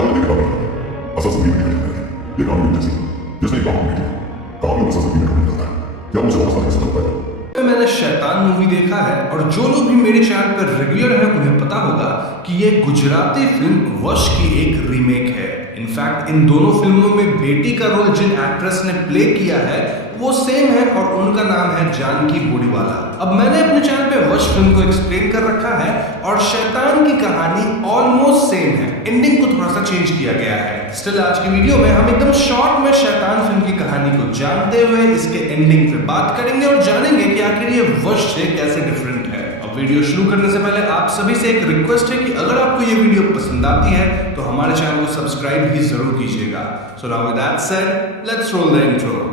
आपको देखने का मिला असल जिंदगी में नहीं है। ये कहानी जैसी जिसने काम नहीं किया कहानी में असल जिंदगी में निकलता है। क्या मुझे वापस आने से होता है? मैंने शैतान मूवी देखा है और जो लोग भी मेरे चैनल पर रेगुलर हैं उन्हें पता होगा कि ये गुजराती फिल्म वश की एक रीमेक है। इनफैक्ट इन दोनों फिल्मों में बेटी का रोल जिन एक्ट्रेस ने प्ले किया है वो सेम है और उनका नाम है जानकी बोरीवाला। अब मैंने अपने चैनल पे वश फिल्म को एक्सप्लेन कर रखा है और शैतान की कहानी ऑलमोस्ट सेम है, एंडिंग को थोड़ा सा चेंज किया गया है। स्टिल आज की वीडियो में हम एकदम शॉर्ट में शैतान फिल्म की कहानी को जानते हुए इसके एंडिंग पे बात करेंगे और जानेंगे कि आखिर ये वश से कैसे डिफरेंट है। अब वीडियो शुरू करने से पहले आप सभी से एक रिक्वेस्ट है कि अगर आपको ये वीडियो पसंद आती है तो हमारे चैनल को सब्सक्राइब भी जरूर कीजिएगा। So now with that said, let's roll the intro.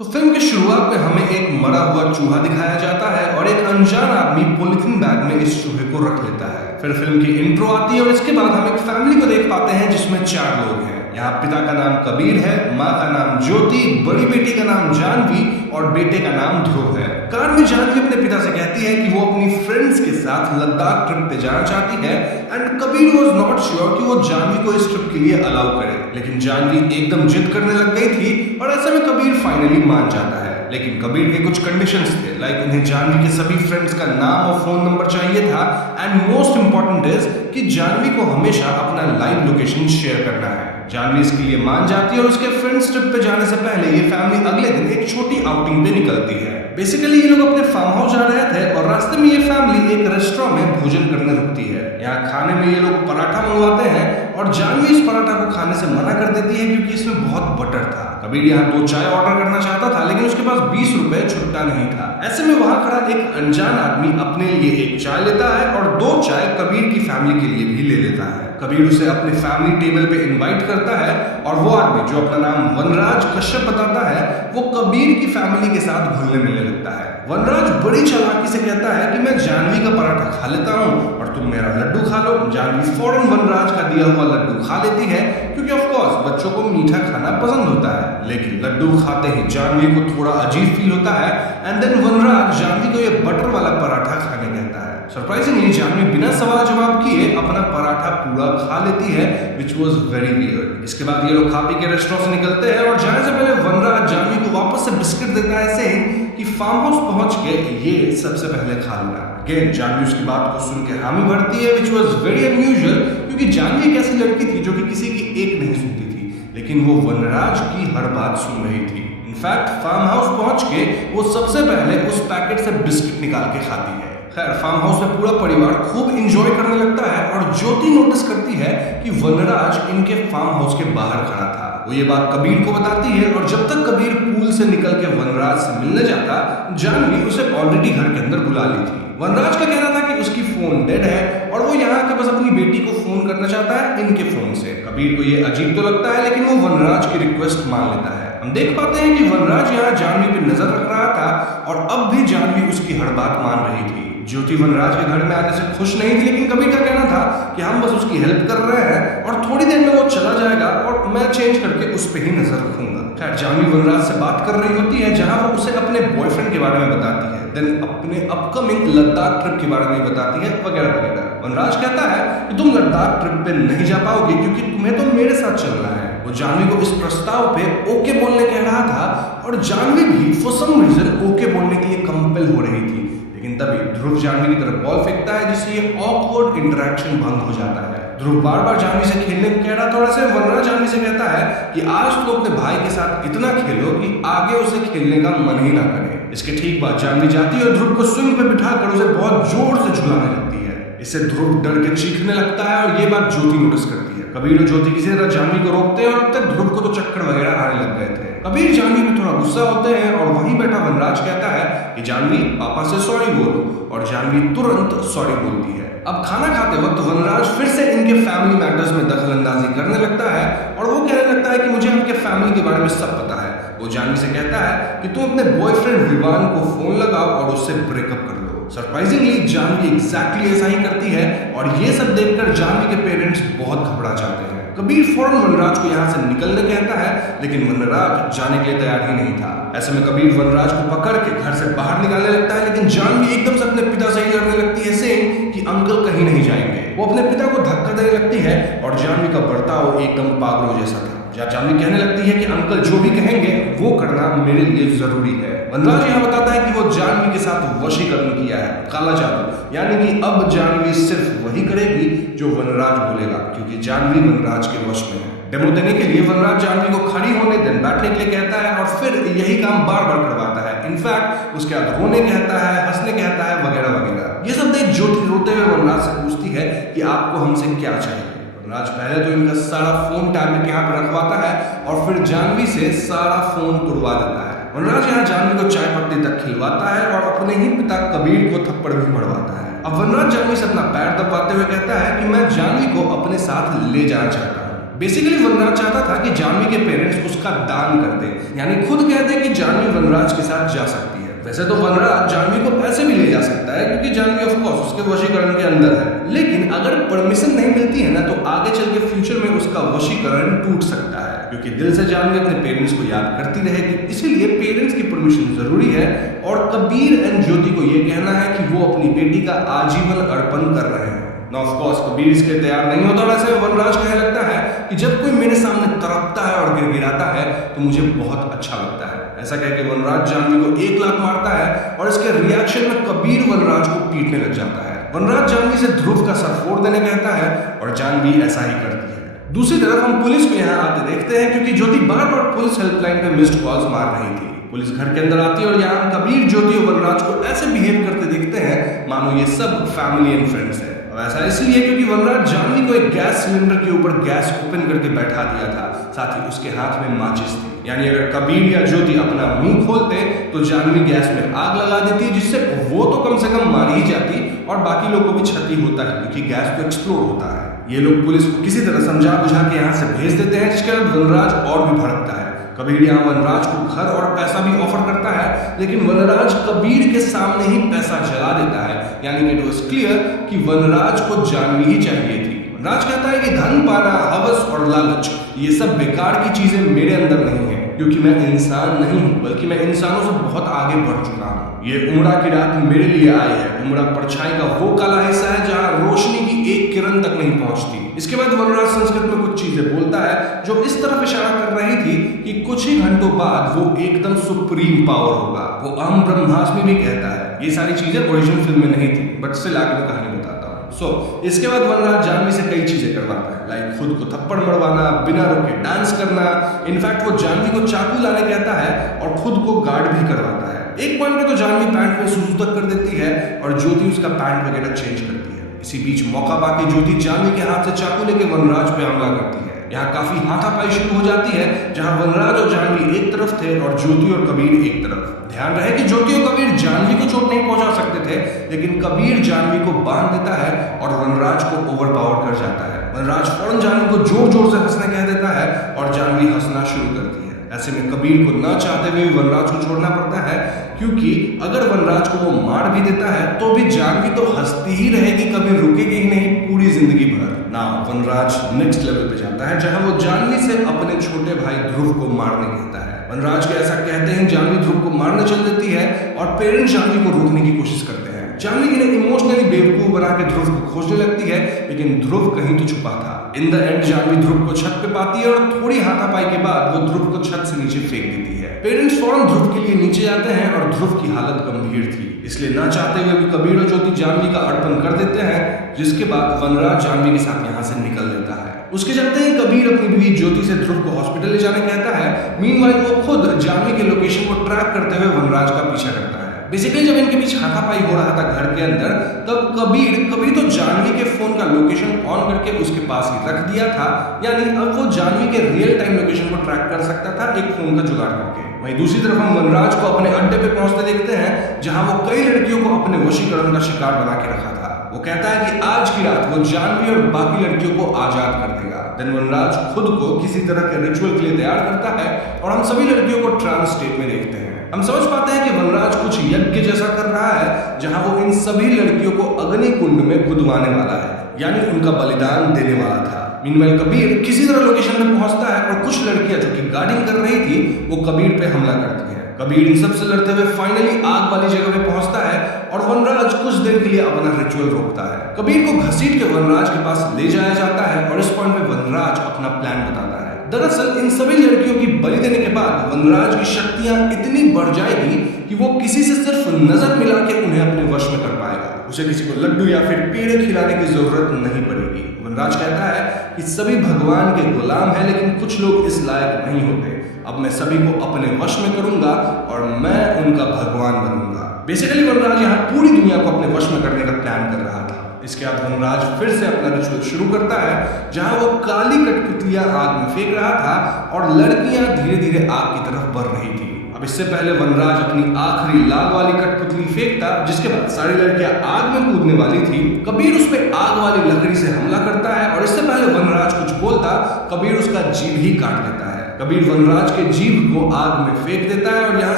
तो फिल्म की शुरुआत में हमें एक मरा हुआ चूहा दिखाया जाता है और एक अनजान आदमी पॉलिथीन बैग में इस चूहे को रख लेता है। फिर फिल्म की इंट्रो आती है और इसके बाद हम एक फैमिली को देख पाते हैं जिसमें 4 लोग हैं। यहाँ पिता का नाम कबीर है, माँ का नाम ज्योति, बड़ी बेटी का नाम जानवी और बेटे का नाम ध्रुव है। कार में जानवी अपने पिता से कहती है कि वो अपनी फ्रेंड्स के साथ लद्दाख ट्रिप पे जाना चाहती है and Kabir was not sure कि वो जानवी को इस ट्रिप के लिए अलाउ करे, लेकिन जानवी एकदम जिद करने लग गई थी और ऐसे में कबीर फाइनली मान जाता है। लेकिन कबीर के कुछ कंडीशंस थे, लाइक उन्हें जानवी के सभी फ्रेंड्स का नाम और फोन नंबर चाहिए था एंड मोस्ट इंपॉर्टेंट इज कि जानवी को हमेशा अपना लाइव लोकेशन शेयर करना है। जानवी इसके लिए मान जाती है और उसके फ्रेंड्स ट्रिप पे जाने से पहले ये फैमिली अगले दिन एक छोटी आउटिंग पे निकलती है। बेसिकली ये लोग अपने फार्म हाउस जा रहे थे और रास्ते में ये फैमिली एक रेस्टोरेंट में भोजन करने रुकती है। यहाँ खाने में ये लोग पराठा मंगवाते हैं और जानवी इस पराठा को खाने से मना कर देती है क्योंकि इसमें बहुत बटर था। कबीर यहाँ 2 चाय ऑर्डर करना चाहता था लेकिन उसके पास 20 रुपए छुट्टा नहीं था। ऐसे में वहां खड़ा एक अनजान आदमी अपने लिए एक चाय लेता है और 2 चाय कबीर की फैमिली के लिए भी ले लेता है। कबीर उसे अपने फैमिली टेबल पे इनवाइट करता है और वो आदमी जो अपना नाम वनराज कश्यप बताता है वो कबीर की फैमिली के साथ घुलने मिलने लगता है। वनराज बड़ी चालाकी से कहता है कि मैं जानवी का पराठा खा लेता हूँ और तुम मेरा लड्डू खा लो। जानवी फौरन वनराज का दिया हुआ लड्डू खा लेती है क्योंकि ऑफ कोर्स बच्चों को मीठा खाना पसंद होता है, लेकिन लड्डू खाते ही जानवी को थोड़ा अजीब फील होता है एंड देन वनराज जानवी को ये बटर वाला पराठा खाने कहता है। सरप्राइजिंगली जानवी बिना सवाल जवाब किए अपना पराठा पूरा खा लेती है which was very weird। इसके बाद ये लोग खा पी के रेस्टोरेंट से निकलते हैं और जाने से पहले वनराज जानवी को वापस से बिस्किट देता है saying कि फार्म हाउस पहुंच के ये सबसे पहले खा लेना। अगेन जानवी उसकी बात को सुन के हामी भरती है which was very unusual क्योंकि जानवी एक ऐसी लड़की थी जो कि किसी की एक नहीं सुनती थी, लेकिन वो वनराज की हर बात सुन रही थी। इनफैक्ट फार्म हाउस पहुंच के वो सबसे पहले उस पैकेट से बिस्किट निकाल के खाती है। खैर फार्म हाउस में पूरा परिवार खूब एंजॉय करने लगता है और ज्योति नोटिस करती है कि वनराज इनके फार्म हाउस के बाहर खड़ा था। वो ये बात कबीर को बताती है और जब तक कबीर पूल से निकल के वनराज से मिलने जाता जानवी उसे ऑलरेडी घर के अंदर बुला ली थी। वनराज का कहना था कि उसकी फोन डेड है और वो यहाँ के बस अपनी बेटी को फोन करना चाहता है इनके फोन से। कबीर को ये अजीब तो लगता है लेकिन वो वनराज की रिक्वेस्ट मान लेता है। हम देख पाते हैं कि वनराज यहाँ जानवी पे नजर रख रहा था और अब भी जानवी उसकी हर बात मान रही थी। ज्योति वनराज के घर में आने से खुश नहीं थी लेकिन कबीर का कहना था कि हम बस उसकी हेल्प कर रहे हैं और थोड़ी देर में वो चला जाएगा और मैं चेंज करके उस पर ही नजर रखूंगा। खैर जानवी वनराज से बात कर रही होती है जहां वो उसे अपने बॉयफ्रेंड के बारे में बताती है, देन अपने अपकमिंग लद्दाख ट्रिप के बारे में बताती है वगैरह वगैरह। वनराज कहता है कि तुम लद्दाख ट्रिप पे नहीं जा पाओगे क्योंकि तुम्हें तो मेरे साथ चलना है। वो जानवी को इस प्रस्ताव पे ओके बोलने कह रहा था और जानवी भी फॉर सम रीजन ओके बोलने के लिए कंपेल हो रही थी, लेकिन तभी ध्रुव जानवी की तरफ बॉल फेंकता है जिससे ये ऑकवर्ड इंटरेक्शन बंद हो जाता है। ध्रुव बार बार जानवी से खेलने को कह रहा था और ऐसे वनराज जानवी से कहता है कि आज तो अपने भाई के साथ इतना खेलो कि आगे उसे खेलने का मन ही ना करे। इसके ठीक बाद जानवी जाती है और ध्रुव को स्विंग पे बिठाकर उसे बहुत जोर से झुलाने लगती है। इससे ध्रुव डर के चीखने लगता है और ये बात ज्योति नोटिस करती है। कबीर और ज्योति किसी तरह जानवी को रोकते हैं और अब तक ध्रुव को तो चक्कर वगैरह आने लग गए थे। कबीर जानवी में थोड़ा गुस्सा होते हैं और वहीं बैठा वनराज कहता है कि जानवी पापा से सॉरी बोलो और जानवी तुरंत सॉरी बोलती है। अब खाना खाते वक्त वनराज फिर से इनके फैमिली मैटर्स में दखल अंदाजी करने लगता है और वो कहने लगता है कि मुझे आपके फैमिली के बारे में सब पता है। वो जानवी से कहता है कि तुम अपने बॉयफ्रेंड विवान को फोन लगाओ और उससे ब्रेकअप कर लो। सरप्राइजिंगली जानवी एग्जैक्टली ऐसा ही करती है और ये सब देखकर जानवी के पेरेंट्स बहुत घबरा जाते हैं। कबीर फौरन वनराज को यहाँ से निकलने कहता है, लेकिन वनराज जाने के लिए तैयार ही नहीं था। ऐसे में कबीर वनराज को पकड़ के घर से बाहर निकालने लगता है, लेकिन जानवी एकदम से अपने पिता से ही लड़ने लगती है, सेइंग कि अंकल कहीं नहीं जाएंगे। वो अपने पिता को धक्का देने लगती है और जानवी का बर्ताव एकदम पागलों जैसा था। जानवी कहने लगती है कि अंकल जो भी कहेंगे वो करना मेरे लिए जरूरी है। वनराज यहाँ बताता है कि वो जानवी के साथ वशीकरण किया है, काला जादू, यानी कि अब जानवी सिर्फ वही करेगी जो वनराज बोलेगा, क्योंकि जानवी वनराज के वश में है। डेमो देने के लिए वनराज जानवी को खड़ी होने, देन बैठने के लिए कहता है और फिर यही काम बार बार करवाता है। इनफैक्ट उसके बाद रोने कहता है, हंसने कहता है, वगैरह वगैरह। ये सब देख ज्योति रोते हुए वनराज से पूछती है कि आपको हमसे क्या चाहिए। वनराज पहले तो इनका सारा फोन टैबलेट यहाँ पे रखवाता है और फिर जानवी से सारा फोन तुड़वा देता है। वनराज यहाँ जानवी को चाय पत्ती तक खिलवाता है और अपने ही पिता कबीर को थप्पड़ भी मरवाता है। अब वनराज जानवी से अपना पैर दबाते हुए कहता है कि मैं जानवी को अपने साथ ले जाना चाहता हूँ। बेसिकली वनराज चाहता था कि जानवी के पेरेंट्स उसका दान कर दे, यानी खुद कह दे कि जानवी वनराज के साथ जा सकती है। वैसे तो वनराज जानवी को ऐसे भी ले जा सकता है क्योंकि जानवी ऑफ कोर्स उसके वशीकरण के अंदर है, लेकिन अगर परमिशन नहीं मिलती है ना तो आगे चल के फ्यूचर में उसका वशीकरण टूट सकता है, क्योंकि दिल से जानवी अपने पेरेंट्स को याद करती रहेगी। इसीलिए पेरेंट्स की परमिशन जरूरी है और कबीर एंड ज्योति को यह कहना है कि वो अपनी बेटी का आजीवन अर्पण कर रहे हैं। ऑफ कोर्स कबीर इसके तैयार नहीं होता। वैसे वनराज कहने लगता है कि जब कोई मेरे सामने तड़पता है और गिड़गिड़ाता है तो मुझे बहुत अच्छा लगता है। ऐसा कह के वनराज जानवी को 1 लाख मारता है और इसके रिएक्शन में कबीर वनराज को पीटने लग जाता है। वनराज जानवी से ध्रुव का सर फोड़ देने कहता है और जानवी ऐसा ही करती है। दूसरी तरफ हम पुलिस को यहाँ आते देखते हैं, क्योंकि ज्योति बार बार पुलिस हेल्पलाइन पे मिस्ड कॉल्स मार रही थी। पुलिस घर के अंदर आती है और यहाँ कबीर, ज्योति और वनराज को ऐसे बिहेव करते देखते हैं मानो ये सब फैमिली एंड फ्रेंड्स है। ऐसा इसलिए क्योंकि वनराज जानवी को एक गैस सिलेंडर के ऊपर गैस ओपन करके बैठा दिया था, साथ ही उसके हाथ में माचिस थी। यानी अगर कबीर या ज्योति अपना मुंह खोलते तो जानवी गैस में आग लगा देती, जिससे वो तो कम से कम मारी ही जाती और बाकी लोगों को भी क्षति होता है, क्योंकि गैस तो एक्सप्लोड होता है। ये लोग पुलिस को किसी तरह समझा बुझा के यहाँ से भेज देते हैं, जिसके बाद वनराज और भी भड़कता है। कबीर यहाँ वनराज को घर और पैसा भी ऑफर करता है, लेकिन वनराज कबीर के सामने ही पैसा जला देता है, यानी कि इट वाज क्लियर कि वनराज को जानवी ही चाहिए थी। वनराज कहता है कि धन पाना, हवस और लालच ये सब बेकार की चीजें मेरे अंदर नहीं है, क्योंकि मैं इंसान नहीं हूँ, बल्कि मैं इंसानों से बहुत आगे बढ़ चुका हूँ। ये उमरा की रात मेरे लिए आई है। उमरा परछाई का वो काला हिस्सा है जहाँ रोशनी की एक किरण तक नहीं पहुंचती। इसके बाद वनराज संस्कृत में कुछ चीजें बोलता है जो इस तरफ इशारा कर रही थी कि कुछ ही घंटों बाद वो एकदम सुप्रीम पावर होगा। वो अहम ब्रह्मास्मि भी कहता है। ये सारी चीजें ओरिजिनल फिल्म में नहीं थी, बट से लाके मैं कहानी बताता हूँ। इसके बाद वनराज जानवी से कई चीजें करवाता है, लाइक खुद को थप्पड़ मरवाना, बिना रुके डांस करना। इनफैक्ट वो जानवी को चाकू लाने कहता है और खुद को गार्ड भी करवाता है। एक पॉइंट पे तो जानवी पैंट में सुसु तक कर देती है और ज्योति उसका पैंट वगैरह चेंज करती है। इसी बीच मौका पाके ज्योति जानवी के हाथ से चाकू लेके वनराज पे हमला करती है। यहाँ काफी हाथापाई शुरू हो जाती है, जहाँ वनराज और जानवी एक तरफ थे और ज्योति और कबीर एक तरफ। ध्यान रहे कि ज्योति और कबीर जानवी को चोट नहीं पहुंचा सकते थे, लेकिन कबीर जानवी को बांध देता है और वनराज को ओवरपावर कर जाता है। वनराज फौरन जानवी को जोर जोर से हंसने कह देता है और जानवी हंसना शुरू करती है। ऐसे में कबीर को न चाहते हुए वनराज को छोड़ना पड़ता है, क्योंकि अगर वनराज को वो मार भी देता है तो भी जानवी तो हंसती ही रहेगी, कभी रुकेगी ही नहीं पूरी जिंदगी भर। ना वनराज नेक्स्ट लेवल पे जाता है, जहां वो जानवी से अपने छोटे भाई ध्रुव को मारने कहता है। वनराज के ऐसा कहते हैं जानवी ध्रुव को मारने चल देती है और पेरेंट्स जानवी को रोकने की कोशिश करते हैं। जानवी इन्हें इमोशनली बेवकूफ बना के ध्रुव को खोजने लगती है, लेकिन ध्रुव कहीं तो छुपा था। इन द एंड जानवी ध्रुव को छत पे पाती है और थोड़ी हाथापाई के बाद वो ध्रुव को छत से नीचे फेंक देती है। पेरेंट्स फौरन ध्रुव के लिए नीचे जाते हैं और ध्रुव की हालत गंभीर थी, इसलिए ना चाहते हुए भी कबीर और ज्योति जानवी का अर्पण कर देते हैं, जिसके बाद वनराज जानवी के साथ यहाँ से निकल देता है। उसके चलते ही कबीर अपनी बीवी ज्योति से ध्रुव को हॉस्पिटल ले जाने कहता है। मीनवाइल वो खुद जानवी के लोकेशन को ट्रैक करते हुए वनराज का पीछा करता है। बेसिकली जब इनके बीच हाथापाई हो रहा था घर के अंदर, तब कबीर तो जानवी के फोन का लोकेशन ऑन करके उसके पास ही रख दिया था, यानी अब वो जानवी के रियल टाइम लोकेशन को ट्रैक कर सकता था एक फोन का जुगाड़ करके। वहीं दूसरी तरफ हम वनराज को अपने अड्डे पे पहुंचते देखते हैं, जहां वो कई लड़कियों को अपने वशीकरण का शिकार बना के रखा था। वो कहता है कि आज की रात वो जानवी और बाकी लड़कियों को आजाद कर देगा। देन वनराज खुद को किसी तरह के रिचुअल के लिए तैयार करता है और हम सभी लड़कियों को ट्रांस स्टेट में देखते हैं। हम समझ पाते हैं कि वनराज कुछ यज्ञ जैसा कर रहा है जहां वो इन सभी लड़कियों को अग्नि कुंड में गुदवाने वाला है, यानी उनका बलिदान देने वाला था। मीनवाइल कबीर किसी तरह लोकेशन पे पहुंचता है और कुछ लड़कियां जो कि गार्डिंग कर रही थी वो कबीर पे हमला करती हैं। कबीर इन सबसे लड़ते हुए फाइनली आग वाली जगह पे पहुंचता है और वनराज कुछ देर के लिए अपना रिचुअल रोकता है। कबीर को घसीट के वनराज के पास ले जाया जाता है और इस पॉइंट पे वनराज अपना प्लान बताता है। दरअसल इन सभी लड़कियों की बलि देने के बाद वनराज की शक्तियां इतनी बढ़ जाएगी कि वो किसी से सिर्फ नजर मिला के उन्हें अपने वश में कर पाएगा। उसे किसी को लड्डू या फिर पेड़े खिलाने की जरूरत नहीं पड़ेगी। वनराज कहता है कि सभी भगवान के गुलाम हैं, लेकिन कुछ लोग इस लायक नहीं होते। अब मैं सभी को अपने वश में करूंगा और मैं उनका भगवान बनूंगा। बेसिकली वनराज यहाँ पूरी दुनिया को अपने वश में करने का प्लान कर रहा था। इसके बाद वनराज फिर से अपना रिचुअल शुरू करता है जहां वो काली कठपुतलियां आग में फेंक रहा था और लड़कियां धीरे धीरे आग की तरफ बढ़ रही थी। अब इससे पहले वनराज अपनी आखिरी लाल वाली कठपुतली फेंकता, जिसके बाद सारी लड़कियां आग में कूदने वाली थी। कबीर उस पर आग वाली लकड़ी से हमला करता है और इससे पहले वनराज कुछ बोलता, कबीर उसका जीभ ही काट देता है। कबीर वनराज के जीभ को आग में फेंक देता है और यहाँ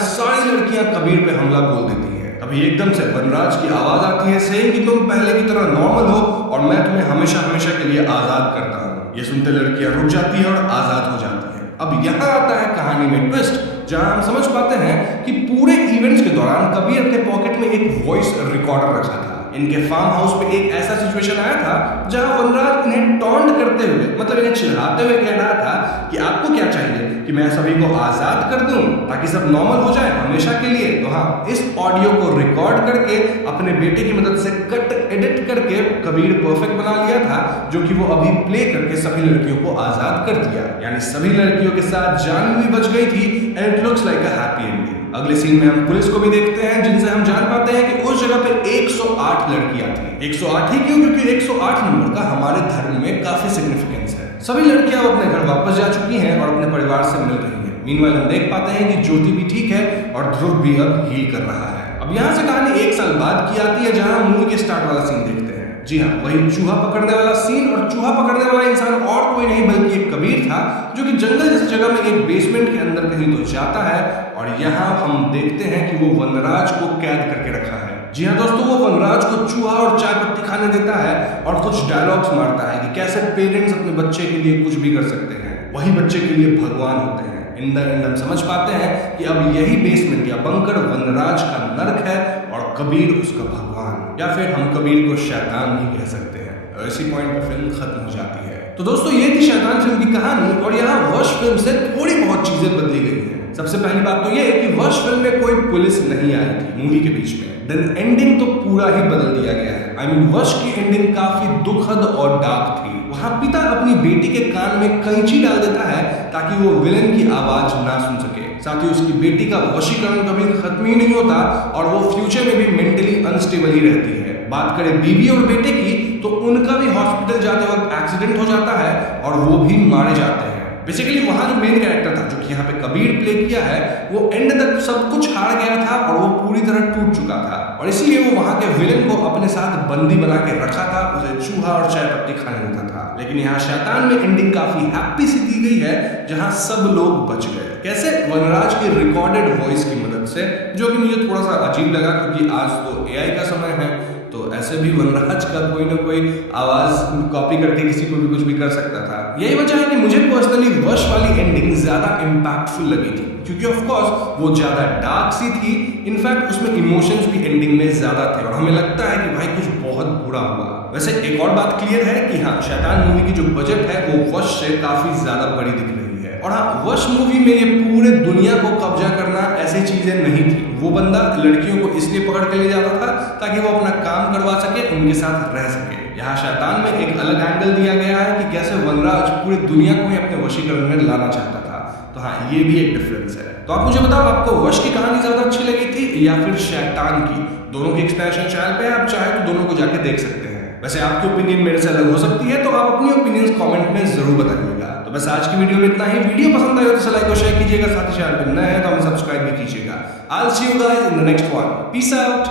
सारी लड़कियां कबीर पे हमला बोल देती है। अभी एकदम से वनराज की आवाज आती है सेइंग कि तुम पहले की तरह नॉर्मल हो और मैं तुम्हें हमेशा हमेशा के लिए आजाद करता हूँ। ये सुनते लड़कियां रुक जाती है और आजाद हो जाती है। अब यहाँ आता है कहानी में ट्विस्ट, जहां हम समझ पाते हैं कि पूरे इवेंट्स के दौरान कबीर अपने पॉकेट में एक वॉइस रिकॉर्डर रखा था। इनके फार्म हाउस पे एक ऐसा सिचुएशन आया था जहां वनराज इन्हें टॉन्ट करते हुए, मतलब इन्हें चिढ़ाते हुए कह रहा था कि आपको क्या चाहिए कि मैं सभी को आजाद कर दूं ताकि सब नॉर्मल हो जाए हमेशा के लिए। तो हाँ, इस ऑडियो को रिकॉर्ड करके अपने बेटे की मदद से कट एडिट करके कबीर परफेक्ट बना लिया था, जो कि वो अभी प्ले करके सभी लड़कियों को आजाद कर दिया। यानी सभी लड़कियों के साथ जान भी बच गई थी and it looks like a happy ending. अगले सीन में हम पुलिस को भी देखते हैं, जिनसे हम जान पाते हैं कि उस जगह पे 108 लड़कियां थी। 108 ही क्यों? क्योंकि 108 नंबर का हमारे धर्म में काफी सिग्निफिकेंस है। सभी लड़कियां अपने घर वापस जा चुकी हैं और अपने परिवार से मिल रही हैं। मीनवाइल हम देख पाते हैं कि ज्योति भी ठीक है और ध्रुव भी अब हील कर रहा है। अब यहाँ से कहानी 1 साल बाद की आती है, जहां मूवी के स्टार्ट वाला सीन देखते हैं। जी हाँ, वही चूहा पकड़ने वाला सीन, और चूहा पकड़ने वाला इंसान और कोई नहीं बल्कि एक कबीर था, जो कि जंगल जैसी जगह में एक बेसमेंट के अंदर कहीं तो जाता है और यहाँ हम देखते हैं कि वो वनराज को कैद करके रखा है। जी हाँ दोस्तों, वो वनराज को चूहा और चाय पत्ती खाने देता है और कुछ डायलॉग्स मारता है कि कैसे पेरेंट्स अपने बच्चे के लिए कुछ भी कर सकते हैं, वही बच्चे के लिए भगवान होते हैं। इन द एंड हम समझ पाते हैं कि अब यही बेसमेंट या बंकर वनराज का नर्क है और कबीर उसका भगवान, या फिर हम कबीर को शैतान भी कह सकते हैं। और इसी पॉइंट पर फिल्म खत्म हो जाती है। तो दोस्तों, ये थी शैतान फिल्म की कहानी और यहाँ वश फिल्म से थोड़ी बहुत चीजें बदली गई हैं। सबसे पहली बात तो ये है कि वश फिल्म में कोई पुलिस नहीं आई थी मूवी के बीच में। देन एंडिंग तो पूरा ही बदल दिया गया है। आई मीन वश की एंडिंग काफी दुखद और डार्क थी। वहां पिता अपनी बेटी के कान में कैंची डाल देता है ताकि वो विलेन की आवाज ना सुन सके। साथ ही उसकी बेटी का वशीकरण कभी खत्म ही नहीं होता और वो फ्यूचर में भी मेंटली अनस्टेबल ही रहती है। बात करें बीवी और बेटे की, तो उनका भी हॉस्पिटल जाते वक्त एक्सीडेंट हो जाता है और वो भी मारे जाते हैं। बेसिकली वहां जो मेन कैरेक्टर था, जो कि यहाँ पे कबीर प्ले किया है, वो एंड तक सब कुछ हार गया था और वो पूरी तरह टूट चुका था और इसलिए वो वहां के विलेन को अपने साथ बंदी बना के रखा था, उसे चूहा और चाय पत्ती खाने देता था। लेकिन यहाँ शैतान में एंडिंग काफी हैप्पी सी दी गई है, जहां सब लोग बच गए। कैसे? वनराज की रिकॉर्डेड वॉइस की मदद से, जो कि मुझे थोड़ा सा अजीब लगा क्योंकि आज तो AI का समय है, तो ऐसे भी वनराज का कोई ना कोई आवाज कॉपी करके किसी को भी कुछ भी कर सकता था। यही वजह है कि मुझे पर्सनली वश वाली एंडिंग ज्यादा इम्पैक्टफुल लगी थी, क्योंकि ऑफ कोर्स वो ज्यादा डार्क सी थी। इनफैक्ट उसमें इमोशंस भी एंडिंग में ज्यादा थे और हमें लगता है कि भाई कुछ बहुत बुरा हुआ। वैसे एक और बात क्लियर है कि हाँ, शैतान मूवी की जो बजट है वो वश से काफी ज्यादा बड़ी दिख रही है। और हाँ, वश मूवी में ये पूरे दुनिया को कब्जा करना ऐसी चीजें नहीं थी। वो बंदा लड़कियों को इसलिए पकड़ के ले जाता था ताकि वो अपना काम करवा सके, उनके साथ रह सके। यहाँ शैतान में एक अलग एंगल दिया गया है कि कैसे वनराज पूरी दुनिया को ही अपने वशीकरण में लाना चाहता था। तो हाँ, ये भी एक डिफरेंस है। तो आप मुझे बताओ, आपको वश की कहानी ज्यादा अच्छी लगी थी या फिर शैतान की? दोनों की एक्सप्लेनेशन चैनल पे आप चाहे तो दोनों को जाके देख सकते हैं। वैसे आपकी ओपिनियन मेरे से अलग हो सकती है, तो आप अपनी ओपिनियंस कमेंट में जरूर बताइएगा। तो बस आज की वीडियो में इतना ही। वीडियो पसंद आए तो लाइक और शेयर कीजिएगा, साथ ही चैनल पर नए हैं तो हमें सब्सक्राइब भी कीजिएगा। I'll see you guys in the next one. Peace out.